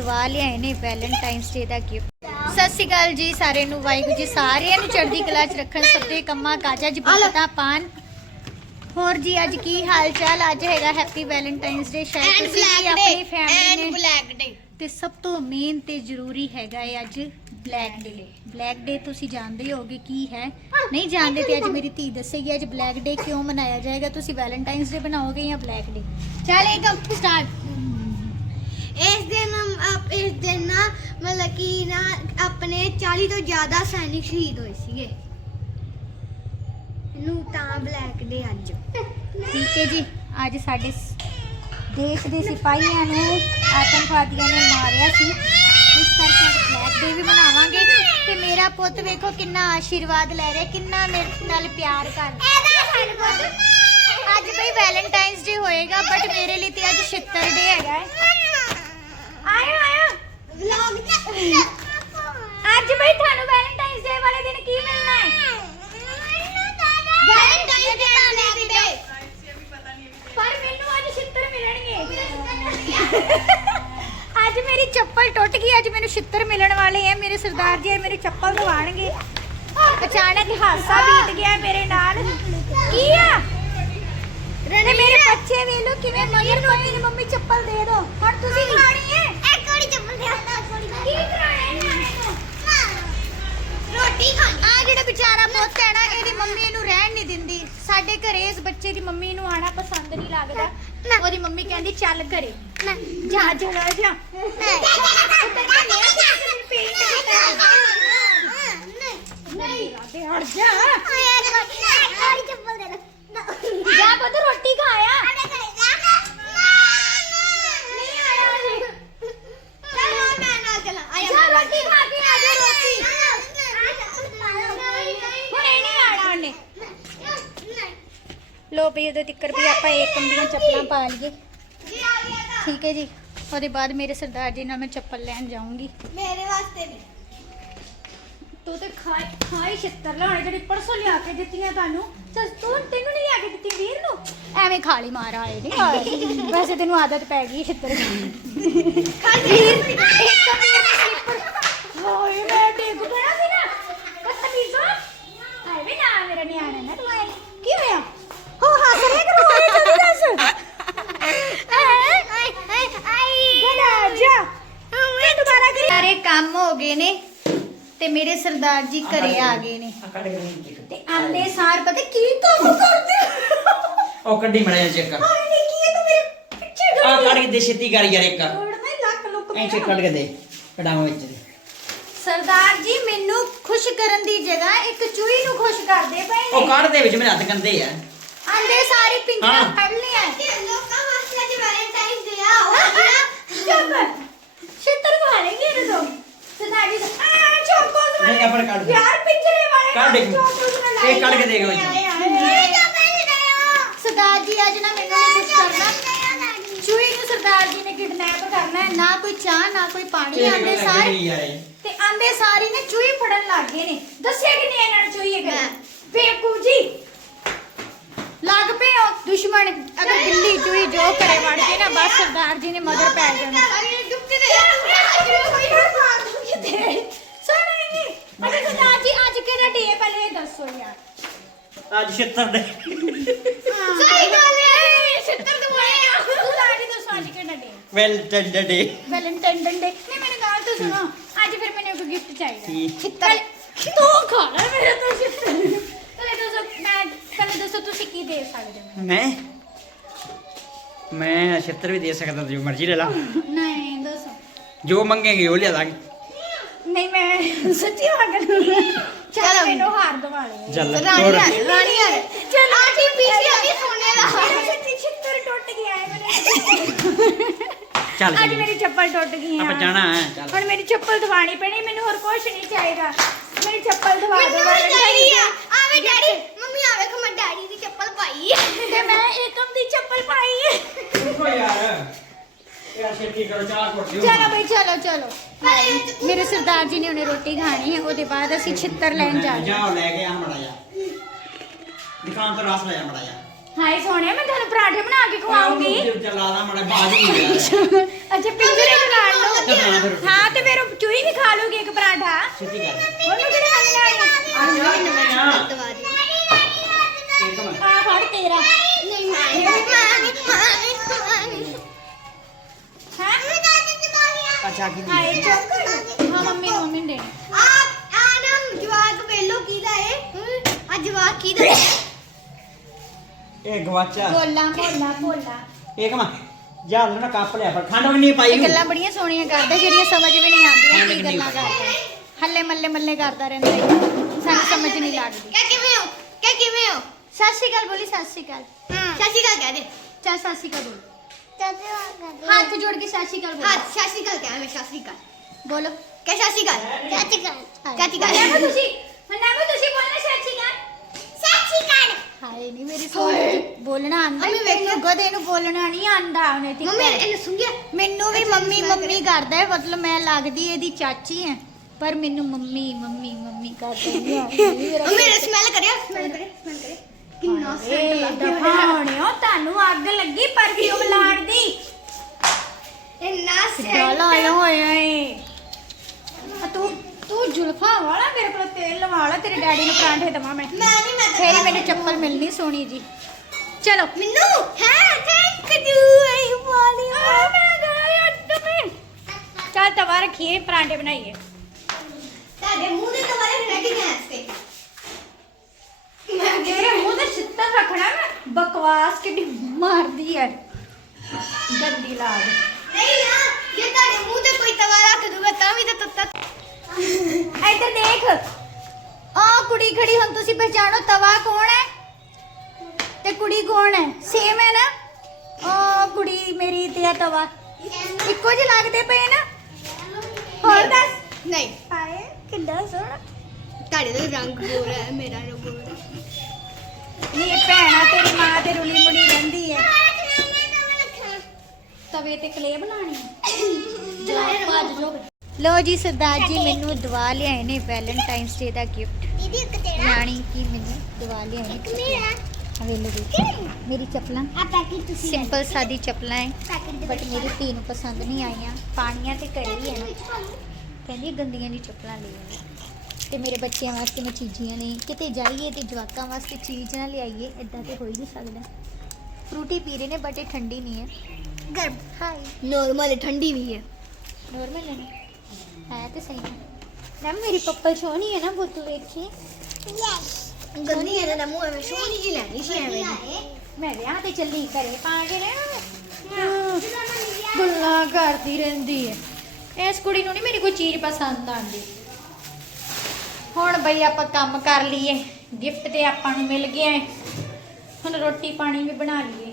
ਦਵਾ ਲਿਆਏ ਨੇ ਵੈਲੈਂਟਾਈਨਸ ਡੇ ਦਾ ਗਿਫਟ ਸਤਿ ਸ਼੍ਰੀ ਅਕਾਲ ਜੀ ਸਾਰਿਆਂ ਨੂੰ ਵਾਹਿਗੁਰੂ ਜੀ ਸਾਰਿਆਂ ਨੂੰ ਚੜ੍ਹਦੀ ਕਲਾ 'ਚ ਰੱਖਣ ਸਭ ਦੇ ਕੰਮਾਂ ਕਾਜਾਂ 'ਚ ਬਰਕਤਾਂ ਪਾਣ। ਹੋਰ ਜੀ ਅੱਜ ਕੀ ਹਾਲ ਚਾਲ ਅੱਜ ਹੈਗਾ ਹੈਪੀ ਵੈਲੈਂਟਾਈਨਸ ਡੇ ਸ਼ਾਇਦ ਤੁਸੀਂ ਵੀ ਆਪਣੀ ਫੈਮਿਲੀ ਨੇ। ਬਲੈਕ ਡੇ ਤੇ ਸਭ ਤੋਂ ਮੇਨ ਤੇ ਜ਼ਰੂਰੀ ਹੈਗਾ ਹੈ ਅੱਜ ਬਲੈਕ ਡੇ ਬਲੈਕ ਡੇ ਤੁਸੀਂ ਜਾਣਦੇ ਹੋਗੇ ਕੀ ਹੈ। ਨਹੀਂ ਜਾਣਦੇ ਤੇ ਅੱਜ ਮੇਰੀ ਧੀ ਦੱਸੇਗੀ ਅੱਜ ਬਲੈਕ ਡੇ ਕਿਉਂ ਮਨਾਇਆ ਜਾਏਗਾ? ਤੁਸੀਂ ਵੈਲੈਂਟਾਈਨਸ ਡੇ ਬਣਾਓਗੇ ਜਾਂ ਬਲੈਕ ਡੇ ਚੱਲ ਇੱਕ ਸਟਾਰਟ ਇਸ ਦਿਨ ਨਾ ਮਤਲਬ ਕਿ ਨਾ ਆਪਣੇ 40 ਤੋਂ ਜ਼ਿਆਦਾ ਸੈਨਿਕ ਸ਼ਹੀਦ ਹੋਏ ਸੀਗੇ। ਨੂੰ ਤਾਂ ਬਲੈਕ ਡੇ ਅੱਜ। ਠੀਕ ਹੈ ਜੀ, ਅੱਜ ਸਾਡੇ ਸ- ਦੇਸ਼ ਦੇ ਸਿਪਾਹੀਆਂ ਨੂੰ ਆਤੰਕਵਾਦੀਆਂ ਨੇ ਮਾਰਿਆ ਸੀ। ਇਸ ਕਰਕੇ ਅੱਜ ਬਲੈਕ ਡੇ ਵੀ ਮਨਾਵਾਂਗੇ। ਤੇ ਮੇਰਾ ਪੁੱਤ ਵੇਖੋ ਕਿੰਨਾ ਆਸ਼ੀਰਵਾਦ ਲੈ ਰਿਹਾ, ਕਿੰਨਾ ਮੇਰੇ ਨਾਲ ਪਿਆਰ ਕਰ ਰਿਹਾ। ਅੱਜ ਵੀ ਵੈਲੈਂਟਾਈਨਸ ਡੇ ਹੋਏਗਾ, ਬਟ ਮੇਰੇ ਲਈ ਤੇ ਅੱਜ ਛਿੱਤਰ ਡੇ ਹੈਗਾ ਹੈ ਆਇਓ ਆਇਓ ਵਲੌਗ ਅੱਜ ਬਈ ਤੁਹਾਨੂੰ ਵੈਲੈਂਟਾਈਨਸ ਡੇ ਵਾਲੇ ਦਿਨ ਕੀ ਮਿਲਣਾ ਹੈ ਵੈਲੈਂਟਾਈਨ ਡੇ ਬਲੈਕ ਡੇ ਪਰ ਮੈਨੂੰ ਅੱਜ ਛਿੱਤਰ ਮਿਲਣਗੇ ਅੱਜ ਮੇਰੀ ਚੱਪਲ ਟੁੱਟ ਗਈ ਅੱਜ ਮੈਨੂੰ ਛਿੱਤਰ ਮਿਲਣ ਵਾਲੇ ਆ ਮੇਰੇ ਸਰਦਾਰ ਜੀ ਮੇਰੀ ਚੱਪਲ ਦਵਾਣਗੇ ਅਚਾਨਕ ਹਾਸਾ ਬੀਤ ਗਿਆ ਮੇਰੇ ਨਾਲ। ਕੀ ਆ? ਤੇ ਮੇਰੇ ਬੱਚੇ ਵੇਖ ਲੋ ਕਿਵੇਂ ਮਗਰ ਨੂੰ ਮੇਰੀ ਮੰਮੀ ਚੱਪਲ ਦੇ ਦੋ ਹੁਣ ਤੁਸੀਂ ਖਾਣੀ ਹੈ? ਇੱਕ ਵਾਰੀ ਚੱਪਲ ਦੇ ਕੋੜੀ ਕੀ ਕਰਾਣਾ ਰੋਟੀ ਖਾਣੀ। ਆ ਜਿਹੜਾ ਵਿਚਾਰਾ ਪੁੱਤ ਹੈ ਨਾ ਇਹਦੀ ਮੰਮੀ ਇਹਨੂੰ ਰਹਿਣ ਨਹੀਂ ਦਿੰਦੀ। ਸਾਡੇ ਘਰੇ ਇਸ ਬੱਚੇ ਦੀ ਮੰਮੀ ਨੂੰ ਆਣਾ ਪਸੰਦ ਨਹੀਂ ਲੱਗਦਾ। ਉਹਦੀ ਮੰਮੀ ਕਹਿੰਦੀ ਚੱਲ ਘਰੇ। ਜਾ ਚਲਾ ਜਾ। ਨਹੀਂ ਤੇ ਹਟ ਜਾ ਜਾ ਪੁੱਤ ਰੋਟੀ ਖਾਇਆ ਜਾ ਰੋਟੀ ਖਾ ਕੇ ਆ ਜਾ ਰੋਟੀ ਹੁਣ ਨਹੀਂ ਆਣਾ ਉਹਨੇ ਲੋ ਵੀ ਉਹਦੇ ਤਿੱਕਰ ਵੀ ਆਪਾਂ ਏਕਮ ਦੀਆਂ ਚੱਪਲਾਂ ਪਾ ਲਈਏ। ਠੀਕ ਹੈ ਜੀ। ਉਹਦੇ ਬਾਅਦ ਮੇਰੇ ਸਰਦਾਰ ਜੀ ਨਾਲ ਮੈਂ ਚੱਪਲ ਲੈਣ ਜਾਊਂਗੀ। ਮੇਰੇ ਵਾਸਤੇ ਵੀ। ਤੂੰ ਤੇ ਖਾਈ ਖਾਈ ਛਿੱਤਰ ਲਾਉਣੇ ਜਿਹੜੀ ਪਰਸੋਂ ਲਿਆ ਕੇ ਦਿੱਤੀਆਂ ਤੁਹਾਨੂੰ। ਚੱਲ ਤੂੰ ਤੈਨੂੰ ਨਹੀਂ ਲਿਆ ਕੇ ਦਿੱਤੀ ਵੀਰ ਨੂੰ? ਐਵੇਂ ਖਾਲੀ ਮਾਰ ਆਏ ਨਹੀਂ ਵੈਸੇ ਤੈਨੂੰ ਆਦਤ ਪੈ ਗਈ ਛਿੱਤਰ ਖਾਣ ਦੀ। ਵੀਰ ਇੱਕ slipper ਹੋਏ ਮੈਂ ਡਿੱਗ ਪਿਆ ਸੀ ਨਾ। ਬਦਤਮੀਜ਼ੋ ਆਏ ਵੀ ਨਾ ਮੇਰਾ ਨਿਆਣਾ ਨਾ ਤੂੰ ਆਏ ਕੀ ਹੋਇਆ ਹੋ ਹੱਸ ਰਿਹਾ ਕਿ ਰੋ ਰਿਹਾ ਜਲਦੀ ਦੱਸ ਗਲਾ ਜਾ ਤੇ ਦੁਬਾਰਾ ਕਰੀ ਸਾਰੇ ਕੰਮ ਹੋ ਗਏ ਨੇ ਤੇ ਮੇਰੇ ਸਰਦਾਰ ਜੀ ਘਰੇ ਆ ਗਏ ਨੇ। ਤੇ ਆਂਦੇ ਸਾਰ ਪਤਾ ਕੀ ਕੰਮ ਕਰਦੇ ਉਹ ਕੱਢੀ ਮੜਿਆ ਚੈੱਕ। ਹਾਏ ਨੀ ਕੀ ਹੈ ਤੂੰ ਮੇਰੇ ਪਿੱਛੇ ਆ ਕੱਢ ਕੇ ਦੇ ਛੇਤੀ ਕਰ ਯਾਰ ਇੱਕ। ਤੋੜਨਾ ਹੀ ਲੱਕ ਲੁੱਕ ਐਂ ਚੈੱਕ ਕੱਢ ਕੇ ਦੇ ਕਢਾਵਾਂ ਵਿੱਚ। ਦੇ। ਸਰਦਾਰ ਜੀ ਮੈਨੂੰ ਖੁਸ਼ ਕਰਨ ਦੀ ਜਗ੍ਹਾ ਇੱਕ ਚੂਹੀ ਨੂੰ ਖੁਸ਼ ਕਰਦੇ ਪਏ ਉਹ ਨੇ ਕੱਢ ਦੇ ਵਿੱਚ ਮੇਰੇ ਹੱਥ ਗੰਦੇ ਆ। ਆਂਦੇ ਸਾਰੀ ਪਿੰਜਰਾ ਹਾਂ। ਫੜ ਲਿਆ। ਲੋਕਾਂ ਵਾਸਤੇ ਅੱਜ ਵੈਲੈਂਟਾਈਨ ਡੇ ਆ ਉਹ ਚੱਪ ਛਿੱਤਰ ਵਾਲੇਗੇ ਇਹਨੂੰ ਤੋਂ ਸਰਦਾਰ ਜੀ ਆ ਨਹੀਂ, ਆਪਰ ਕੱਢ ਦੇ। ਯਾਰ ਪਿੰਜਰੇ ਵਾਲੇ ਕੱਢ ਇੱਕ। ਇਹ ਕੱਢ ਕੇ ਦੇਖ ਵਿੱਚ। ਸਰਦਾਰ ਜੀ ਅੱਜ ਨਾ ਮੈਨੂੰ ਨਹੀਂ ਕੁਝ ਕਰਨਾ ਚੂਹੀ ਨੂੰ ਸਰਦਾਰ ਜੀ ਨੇ ਕਿਡਨੈਪ ਕਰਨਾ ਹੈ ਨਾ ਕੋਈ ਚਾਹ ਨਾ ਕੋਈ ਪਾਣੀ ਇਹ ਆਂਦੇ ਗੱਲ ਸਾਰੇ ਨਹੀਂ ਯਾਰ ਇਹ। ਤੇ ਆਂਦੇ ਸਾਰੀ ਨੇ ਚੂਹੀ ਫੜਨ ਲੱਗ ਗਏ ਨੇ ਦੱਸਿਆ ਕਿ ਨਹੀਂ ਇਹਨਾਂ ਨੂੰ ਚੂਹੀ ਹੈ ਮੈਂ। ਬੇਵਕੂਫ ਜੀ ਲੱਗ ਪਏ ਹੋ ਦੁਸ਼ਮਣ ਅਗਰ ਬਿੱਲੀ ਚੂਹੀ ਜੋ ਕਰੇ ਵੜ ਕੇ ਨਾ ਬਸ ਸਰਦਾਰ ਜੀ ਨੇ ਮਗਰ ਪੈ ਜਾਣਾ ਨਹੀਂ ਅਰੇ ਸਰਦਾਰ ਜੀ ਅੱਜ ਕਿਹੜਾ ਡੇ ਹੈ ਪਹਿਲੇ ਇਹ ਦੱਸੋ ਯਾਰ। ਅੱਜ ਛਿੱਤਰ ਦੇ। ਸਹੀ ਗੱਲ ਹੈ। ਛਿੱਤਰ ਦਵਾਏ ਆ। ਤੂੰ ਅੱਜ ਦੱਸੋ ਅੱਜ ਕਿਹੜਾ day Valentine day. Valentine day. ਨਹੀਂ ਮੈਨੂੰ ਗੱਲ ਤਾਂ ਸੁਣੋ। ਅੱਜ ਫਿਰ ਮੈਨੂੰ ਕੋਈ ਗਿਫਟ ਚਾਹੀਦਾ। ਠੀਕ। ਛਿੱਤਰ। ਤੂੰ ਖਾ ਲੈ ਮੇਰੇ ਤੋਂ ਛਿੱਤਰ। ਪਹਿਲੇ ਦੱਸੋ ਮੈਂ ਪਹਿਲੇ ਦੱਸੋ ਤੁਸੀਂ ਕੀ ਦੇ ਸਕਦੇ ਹੋ? ਮੈਂ? ਮੈਂ ਛਿੱਤਰ ਵੀ ਦੇ ਸਕਦਾ ਜੋ ਮਰਜ਼ੀ ਲੈ ਲਾ। ਨਹੀਂ ਦੱਸੋ। ਜੋ ਮੰਗੇਗੀ ਉਹ ਲਿਆ ਦਾਂਗੇ। ਨਹੀਂ ਮੈਂ ਸੱਚੀ ਮੰਗ ਚਲੋ ਮੈਨੂੰ ਹਾਰ ਦਵਾ ਲਿਓ ਚੱਲ ਰਾਣੀ। ਆ ਰਾਣੀ ਆ ਚਲ। ਪੀਸੀ ਅਭੀ ਸੋਨੇ ਦਾ। ਸੱਚੀ ਛਿੱਤਰ ਟੁੱਟ ਗਿਆ ਹੈ ਮੇਰੇ। ਚੱਲ ਅੱਜ। ਮੇਰੀ ਚੱਪਲ ਟੁੱਟ ਗਈ ਆ। ਆਪਾਂ ਜਾਣਾ ਹੈ ਚੱਲ। ਹੁਣ ਮੇਰੀ ਚੱਪਲ ਦਵਾਣੀ ਪੈਣੀ ਮੈਨੂੰ ਹੋਰ ਕੁਝ ਨਹੀਂ ਚਾਹੀਦਾ। ਮੇਰੀ ਚੱਪਲ ਦਵਾ ਮੈਨੂੰ ਦਿਓ ਵੀ ਚਾਹੀਦੀ ਆ। ਆਵੇ ਡੈਡੀ ਮੰਮੀ ਆਵੇ ਕਿ ਮੈਂ ਡੈਡੀ ਦੀ ਚੱਪਲ ਪਾਈ। ਹੈ ਤੇ ਮੈਂ ਏਕਮ ਦੀ ਚੱਪਲ ਪਾਈ ਹੈ। ਦੇਖੋ ਯਾਰ। ਚਲੋ ਬਈ ਚਲੋ ਚਲੋ ਮੇਰੇ ਸਰਦਾਰ ਜੀ ਨੇ ਉਹਨੇ ਰੋਟੀ ਖਾਣੀ ਹੈ ਉਹਦੇ ਬਾਅਦ ਅਸੀਂ ਛਿੱਤਰ ਲੈਣ ਜਾ ਰਹੇ ਜਾਓ ਲੈ ਕੇ ਆ ਮੜਾ ਜਾ ਦੁਕਾਨ ਤੋਂ ਰਸ ਲੈ ਜਾ ਮੜਾ ਜਾ ਹਾਏ ਸੋਹਣਿਆ ਮੈਂ ਤੁਹਾਨੂੰ ਪਰਾਠੇ ਬਣਾ ਕੇ ਖਵਾਉਂਗੀ ਚੱਲ ਲਾ ਲਾ ਮੜਾ ਬਾਜੂ ਯਾਰ ਅੱਛਾ ਪਿੰਜਰੇ ਚ ਲਾੜ ਲਓ ਤੇ ਬਣਾ ਖਾ ਲੂਗੀ ਇੱਕ ਪਰਾਂਠਾ ਛੇਤੀ ਕਰ ਉਹਨੂੰ ਕਿਹੜਾ ਖਾਣਾ ਹੈ ਆ ਜਾ ਦਵਾ ਆ ਫੜ ਤੇਰਾ ਨਹੀਂ ਮਾਨੀ ਅੱਛਾ ਕੀ ਦੀ ਹਾਏ ਚੁੱਕ ਹਾਂ ਮੰਮੀ ਨੂੰ ਮੰਮੀ ਨੂੰ ਦੇਣਾ। ਆ ਆ ਨਾ ਜਵਾਕ ਵੇਲੋ ਕੀਦਾ ਏ ਆ ਜਵਾਕ ਕੀਦਾ ਏ? ਇਹ ਗਵਾਚਾ। ਬੋਲਾ ਬੋਲਾ ਬੋਲਾ ਇੱਕ ਮਿੰਟ ਜਾ ਲੈਣਾ ਕੱਪ ਲਿਆ ਪਰ ਖੰਡ ਵੀ ਨਹੀਂ ਪਾਈ ਇਹ ਗੱਲਾਂ ਬੜੀਆਂ ਸੋਹਣੀਆਂ ਕਰਦਾ ਜਿਹੜੀਆਂ ਸਮਝ ਵੀ ਨਹੀਂ ਆਉਂਦੀਆਂ ਕੀ ਗੱਲਾਂ ਕਰਦਾ। ਹੱਲੇ ਮੱਲੇ ਮੱਲੇ ਕਰਦਾ ਰਹਿੰਦਾ ਹੈ। ਸਾਨੂੰ ਸਮਝ ਨਹੀਂ ਲੱਗਦੀ। ਕਿਆ ਕਿਵੇਂ ਹੋ? ਕਿਆ ਕਿਵੇਂ ਹੋ? ਸਤਿ ਸ਼੍ਰੀ ਅਕਾਲ ਬੋਲੀ ਸਤਿ ਸ਼੍ਰੀ ਅਕਾਲ। ਸ਼ਾਸ਼ੀ ਕਾ ਕਹਿ ਦੇ। ਚੱਲ ਸਤਿ ਸ਼੍ਰੀ ਅਕਾਲ ਬੋਲ। ਹੱਥ ਜੋੜ ਕੇ ਸਤਿ ਸ਼੍ਰੀ ਅਕਾਲ ਹਾਂ ਬੋਲੋ ਕਹਿ ਮੈਂ ਬੋਲੋ। ਤੁਸੀਂ। ਤੁਸੀਂ ਬੋਲਣਾ ਸਤਿ ਸ਼੍ਰੀ ਅਕਾਲ। ਸ਼ਾਸ਼ੀ ਕਾ ਹਾਏ ਨਹੀਂ ਮੇਰੀ ਸੋਚ ਚ ਬੋਲਣਾ ਆਂਦਾ ਮੰਮੀ ਵੇਖਿਆ? ਮੈਨੂੰ ਗਧੇ ਨੂੰ ਬੋਲਣਾ ਨਹੀਂ ਆਂਦਾ ਉਹਨੇ ਤੇ ਮੰਮੀ ਇਹਨੇ ਸੁਣ ਗਿਆ ਮੈਨੂੰ ਵੀ ਮੰਮੀ ਮੰਮੀ ਕਰਦਾ ਹੈ ਮਤਲਬ ਮੈਂ ਲੱਗਦੀ ਇਹਦੀ ਚਾਚੀ ਐ ਪਰ ਮੈਨੂੰ ਮੰਮੀ ਮੰਮੀ ਮੰਮੀ ਕਰਦਾ ਨਹੀਂ ਮੰਮੀ ਨੇ ਸਮੈਲ ਕਰਿਆ ਸਮੈਲ ਕਰਿਆ ਸਮੈਲ ਕਰਿਆ ਕਿੰਨਾ ਸੈਂਟ ਲੱਗਦਾ ਦਹਾਣਿਓ ਤੁਹਾਨੂੰ ਅੱਗ ਲੱਗੀ ਪਰਫਿਊਮ ਲਾਣ ਲਾਇਆ ਹੋਇਆ ਏ ਆ ਤੂੰ ਤੂੰ ਜੁਲਫਾ ਵਾਲਾ ਮੇਰੇ ਕੋਲ ਤੇਲ ਲਵਾ ਲਾ ਤੇਰੇ ਡੈਡੀ ਨੂੰ ਪਰਾਂਠੇ ਦਵਾਂ ਮੈਂ। ਮੈਂ ਨਹੀਂ ਮੈਂ ਫੇਰ ਹੀ ਮੈਨੂੰ ਚੱਪਲ ਮਿਲਣੀ ਸੋਹਣੀ ਜੀ। ਚਲੋ। ਮੈਨੂੰ ਹੈ ਥੈਂਕ ਯੂ ਆਈ ਵਾਲੀ ਆ ਮੈਂ ਗਈ ਅੱਡ ਮੈਂ। ਚੱਲ ਤਵਾ ਰੱਖੀਏ ਪਰਾਂਠੇ ਬਣਾਈਏ। ਤੁਹਾਡੇ ਮੂੰਹ ਦੇ ਤੁਹਾਰੇ ਰਹਿ ਗਏ ਗੈਸ ਤੇ। ਮੈਂ ਤੇਰੇ ਮੂੰਹ ਤੇ ਛਿੱਤਰ ਰੱਖਣਾ ਮੈਂ ਬਕਵਾਸ ਕਿੱਡੀ ਮਾਰਦੀ ਐ। ਗੰਦੀ ਲਾਗ ਨਹੀਂ ਨਾ ਜੇ ਤੁਹਾਡੇ ਮੂੰਹ ਤੇ ਕੋਈ ਤਵਾ ਰੱਖ ਦੂਗਾ ਤਾਂ ਵੀ ਤਾਂ ਤੱਤਾ ਇੱਧਰ ਦੇਖ। ਆ ਕੁੜੀ ਖੜੀ ਹੁਣ ਤੁਸੀਂ ਪਛਾਣੋ ਤਵਾ ਕੌਣ ਹੈ ਤੇ ਕੁੜੀ ਕੌਣ ਹੈ? ਸੇਮ ਹੈ ਨਾ? ਆ ਕੁੜੀ ਮੇਰੀ ਤੇ ਆ ਤਵਾ। ਇੱਕੋ ਜਿਹੇ ਲੱਗਦੇ ਪਏ ਨਾ? ਹੋਰ ਦੱਸ। ਨਹੀਂ। ਹਾਏ ਕਿੱਡਾ ਸੋਹਣਾ। ਤੁਹਾਡੇ ਦਾ ਰੰਗ ਗੋਰਾ ਹੈ ਮੇਰਾ ਰੰਗ ਗੋਰਾ ਨਹੀਂ ਭੈਣਾ ਤੇਰੀ ਮਾਂ ਤੇ ਰੁਲੀ ਰਹਿੰਦੀ ਹੈ। ਤਵੇ ਤੇ ਕਲੇ ਬਣਾਣੀ ਲੋ ਜੀ ਸਰਦਾਰ ਜੀ ਮੈਨੂੰ ਦਵਾ ਲਿਆਏ ਨੇ ਵੈਲੈਂਟਾਈਨਸ ਡੇ ਦਾ ਗਿਫਟ। ਦੀਦੀ ਇੱਕ ਤੇਰਾ। ਰਾਣੀ ਕੀ ਮੈਨੂੰ ਦਵਾ ਲਿਆਏ ਨੇ ਮੇਰਾ। ਅਵੇਲੇਬਲ ਮੇਰੀ ਚੱਪਲਾਂ। ਆ ਪੈਕੇਟ ਤੁਸੀਂ ਸਿੰਪਲ ਸਾਦੀ ਚੱਪਲਾਂ ਹੈ ਦੇ ਬਟ ਮੇਰੀ ਧੀ ਨੂੰ ਪਸੰਦ ਨਹੀਂ ਆਈਆਂ। ਪਾਣੀਆਂ ਤੇ ਘਰੇ ਹੀ ਹੈ ਨਾ ਕਹਿੰਦੀ ਗੰਦੀਆਂ ਜੀ ਚੱਪਲਾਂ ਲੈ ਆਈ ਤੇ ਮੇਰੇ ਬੱਚਿਆਂ ਵਾਸਤੇ ਮੈਂ ਚੀਜ਼ੀਆਂ ਨੇ ਕਿਤੇ ਜਾਈਏ ਤੇ ਜਵਾਕਾਂ ਵਾਸਤੇ ਚੀਜ਼ ਨਾ ਲਿਆਈਏ ਇਦਾਂ ਤੇ ਹੋ ਹੀ ਨਹੀਂ ਸਕਦਾ। ਫਰੂਟੀ ਪੀ ਰਹੇ ਨੇ ਬਟ ਇਹ ਠੰਡੀ ਨਹੀਂ ਹੈ। ਗਰਮ। ਹਾਈ ਨੋਰਮਲ ਠੰਡੀ ਵੀ ਹੈ। ਨੋਰਮਲ ਹੈ ਨਾ? ਹੈ ਤੇ ਸਹੀ ਹੈ। ਨਾ ਮੇਰੀ ਪੱਪਲ ਸੋਹਣੀ ਹੈ ਨਾ ਬੁੱਤ ਵੇਖੀ ਗੰਦੀ ਹੈ ਨਾ ਮੂੰਹ ਐਵੇਂ ਸੋਹਣੀ ਜਿਹੀ ਲੈਣੀ ਸੀ ਐਵੇਂ ਦੀ। ਮੈਂ ਵਿਆਹ ਤੇ ਚੱਲੀ ਘਰੇ ਪਾ ਕੇ ਨਾ। ਗੱਲਾਂ ਕਰਦੀ ਰਹਿੰਦੀ ਹੈ। ਇਸ ਕੁੜੀ ਨੂੰ ਨਹੀਂ ਮੇਰੀ ਕੋਈ ਚੀਜ਼ ਪਸੰਦ ਆਉਂਦੀ। ਹੁਣ ਬਈ ਆਪਾਂ ਕੰਮ ਕਰ ਲਈਏ। ਗਿਫਟ ਤੇ ਆਪਾਂ ਨੂੰ ਮਿਲ ਗਿਆ ਹੁਣ ਰੋਟੀ ਪਾਣੀ ਵੀ ਬਣਾ ਲਈਏ।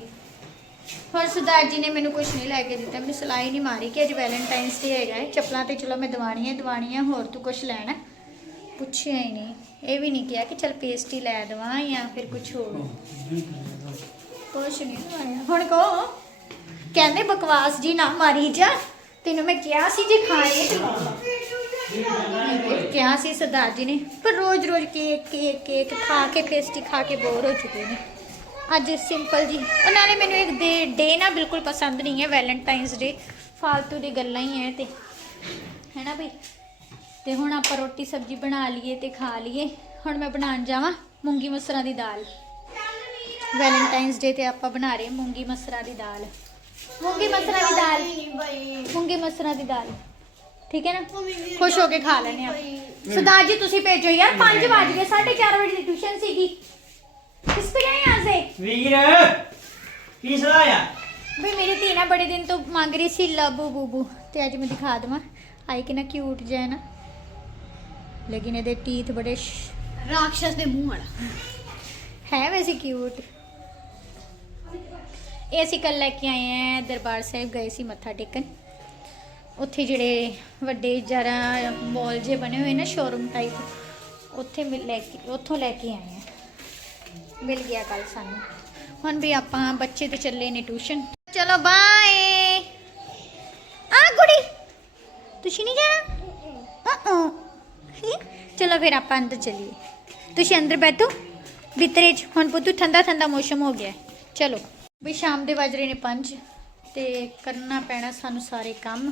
ਹੁਣ ਸਰਦਾਰ ਜੀ ਨੇ ਮੈਨੂੰ ਕੁਝ ਨਹੀਂ ਲੈ ਕੇ ਦਿੱਤਾ ਮੈਨੂੰ ਸਲਾਈ ਨਹੀਂ ਮਾਰੀ ਕਿ ਅੱਜ ਵੈਲੈਂਟਾਈਨਸ ਡੇ ਹੈਗਾ ਹੈ, ਚੱਪਲਾਂ ਤੇ ਚਲੋ ਮੈਂ ਦਵਾਣੀਆਂ ਦਵਾਣੀਆਂ ਹੋਰ ਤੂੰ ਕੁਝ ਲੈਣਾ? ਪੁੱਛਿਆ ਹੀ ਨਹੀਂ, ਇਹ ਵੀ ਨਹੀਂ ਕਿਹਾ ਕਿ ਚਲ ਪੇਸਟੀ ਲੈ ਦਵਾਂ ਜਾਂ ਫਿਰ ਕੁਝ ਹੋਰ। ਕੁਛ ਨਹੀਂ ਦਵਾਇਆ ਹੁਣ ਕਹੋ, ਕਹਿੰਦੇ ਬਕਵਾਸ ਜੀ ਨਾ ਮਾਰੀ ਜਾ, ਤੈਨੂੰ ਮੈਂ ਕਿਹਾ ਸੀ ਜੇ ਖਾਏ ਤੇ ਕਿਹਾ ਸੀ ਸਰਦਾਰ ਜੀ ਨੇ, ਪਰ ਰੋਜ਼ ਰੋਜ਼ ਕੇਕ ਕੇਕ ਕੇਕ ਖਾ ਕੇ, ਪੇਸਟੀ ਖਾ ਕੇ ਬੋਰ ਹੋ ਚੁੱਕੇ ਨੇ। ਅੱਜ ਸਿੰਪਲ ਜੀ। ਉਹ ਨਾਲੇ ਮੈਨੂੰ ਇੱਕ ਦੇ ਡੇ ਨਾ ਬਿਲਕੁਲ ਪਸੰਦ ਨਹੀਂ ਹੈ ਵੈਲੈਂਟਾਈਨਸ ਡੇ ਫਾਲਤੂ ਦੀ ਗੱਲਾਂ ਹੀ ਹੈ ਤੇ। ਹੈਨਾ ਬਈ? ਤੇ ਹੁਣ ਆਪਾਂ ਰੋਟੀ ਸਬਜ਼ੀ ਬਣਾ ਲਈਏ ਤੇ ਖਾ ਲਈਏ। ਹੁਣ ਮੈਂ ਬਣਾਉਣ ਜਾਵਾਂ ਮੂੰਗੀ ਮਸਰਾਂ ਦੀ ਦਾਲ। ਵੈਲੈਂਟਾਈਨਸ ਡੇ ਤੇ ਆਪਾਂ ਬਣਾ ਰਹੇ ਮੂੰਗੀ ਮਸਰਾਂ ਦੀ ਦਾਲ। ਮੂੰਗੀ ਮਸਰਾਂ ਦੀ ਦਾਲ। ਮੂੰਗੀ ਮਸਰਾਂ ਦੀ ਦਾਲ। ਠੀਕ ਹੈ ਨਾ? ਖੁਸ਼ ਹੋ ਕੇ ਖਾ ਲੈਣੇ ਆ ਸਰਦਾਰ ਜੀ ਤੁਸੀਂ ਭੇਜੋ ਯਾਰ। 5 ਵਜ ਗਏ 4:30 ਵਜੇ ਦੀ ਟਿਊਸ਼ਨ ਸੀਗੀ। ਕਿਸ ਵੀਰ ਕੀ ਸਲਾਹ ਆ? ਬਈ ਮੇਰੀ ਧੀ ਨਾ ਬੜੇ ਦਿਨ ਤੋਂ ਮੰਗ ਰਹੀ ਸੀ ਲੱਭੂ ਬੂਬੂ ਤੇ ਅੱਜ ਮੈਂ ਦਿਖਾ ਦਵਾਂ। ਆਈ ਕਿ ਨਾ ਕਿਊਟ ਜਿਹਾ ਹੈ ਨਾ। ਲੇਕਿਨ ਇਹਦੇ ਟੀਥ ਬੜੇ ਸ਼- ਰਾਖਸ਼ਸ ਦੇ ਮੂੰਹ ਵਾਲਾ। ਹੈ ਵੈਸੇ ਕਿਊਟ ਇਹ ਅਸੀਂ ਕੱਲ ਲੈ ਕੇ ਆਏ ਆ ਦਰਬਾਰ ਸਾਹਿਬ ਗਏ ਸੀ ਮੱਥਾ ਟੇਕਣ। ਉੱਥੇ ਜਿਹੜੇ ਵੱਡੇ ਜਰਾ ਮਾਲ ਜੇ ਬਣੇ ਹੋਏ ਨਾ ਸ਼ੋਰੂਮ ਟਾਈਪ ਉੱਥੇ ਮਿਲ ਲੈ ਕੇ ਉੱਥੋਂ ਲੈ ਕੇ ਆਏ ਆ। ਮਿਲ ਗਿਆ ਕੱਲ ਸਾਨੂੰ। ਹੁਣ ਵੀ ਆਪਾਂ ਬੱਚੇ ਤੇ ਚੱਲੇ ਨੇ ਟਿਊਸ਼ਨ। ਚਲੋ ਬਾਏ ਆ ਕੁੜੀ, ਤੁਸੀਂ ਨਹੀਂ ਜਾਣਾ? Uh-uh। ਚਲੋ ਫਿਰ ਆਪਾਂ ਅੰਦਰ ਚਲੀਏ। ਤੁਸੀਂ ਅੰਦਰ ਬੈਠੋ। ਬਿਤਰੇ ਚ। ਹੁਣ ਪੁੱਤੂ ਠੰਡਾ ਠੰਡਾ ਮੌਸਮ ਹੋ ਗਿਆ। ਚਲੋ। ਵੀ ਸ਼ਾਮ ਦੇ ਵੱਜ ਰਹੇ ਨੇ 5 ਤੇ ਕਰਨਾ ਪੈਣਾ ਸਾਨੂੰ ਸਾਰੇ ਕੰਮ।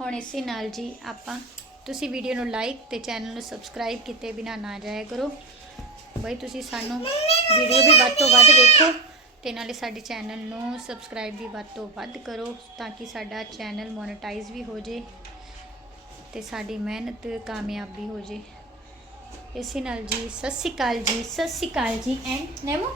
ਹੁਣ ਇਸੇ ਨਾਲ ਜੀ ਆਪਾਂ, ਤੁਸੀਂ ਵੀਡੀਓ ਨੂੰ ਲਾਈਕ ਤੇ ਚੈਨਲ ਨੂੰ ਸਬਸਕ੍ਰਾਈਬ ਕੀਤੇ ਬਿਨਾ ਨਾ ਜਾਇਆ ਕਰੋ। ਬਈ ਤੁਸੀਂ ਸਾਨੂੰ ਵੀਡੀਓ ਵੀ ਵੱਧ ਤੋਂ ਵੱਧ ਵੇਖੋ ਤੇ ਨਾਲੇ ਸਾਡੇ ਚੈਨਲ ਨੂੰ ਸਬਸਕ੍ਰਾਈਬ ਵੀ ਵੱਧ ਤੋਂ ਵੱਧ ਕਰੋ ਤਾਂ ਕਿ ਸਾਡਾ ਚੈਨਲ ਮੋਨੇਟਾਈਜ਼ ਵੀ ਹੋ ਜੇ ਤੇ ਸਾਡੀ ਮਿਹਨਤ ਕਾਮਯਾਬ ਵੀ ਹੋ ਜੇ। ਇਸੇ ਨਾਲ ਜੀ, ਸਤਿ ਸ਼੍ਰੀ ਅਕਾਲ ਜੀ, ਸਤਿ ਸ਼੍ਰੀ ਅਕਾਲ ਜੀ ਐਂਡ ਨੇਮੋ?